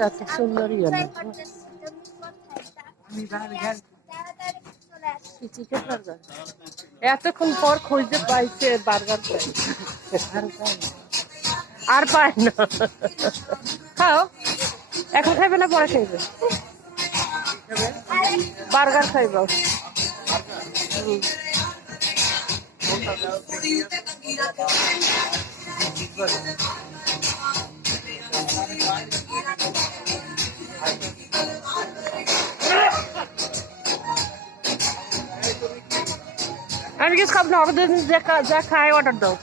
এত সুন্দর ইয়ে না চিকেন বার্গার এতক্ষণ পর খুঁজতে পাইছে বার্গার আর পায় না খাও এখন খাইবে না পরে খাইবে বার্গার খাইব আমি কিছু খাব না হবে যা খায় অর্ডার দাও